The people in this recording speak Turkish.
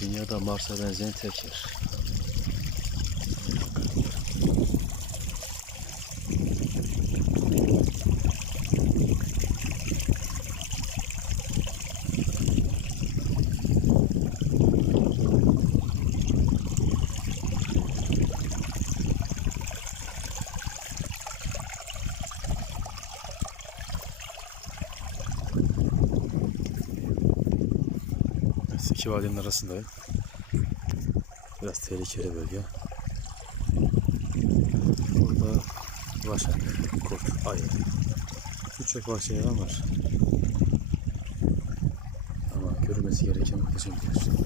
Dünyada Mars'a benzeyen tek yer. Evet, iki vadinin arasındayım. Biraz tehlikeli bölge. Burada başak, kurt, ayı. Birçok vahşi hayvan var. Ama görülmesi gereken muhteşem bir.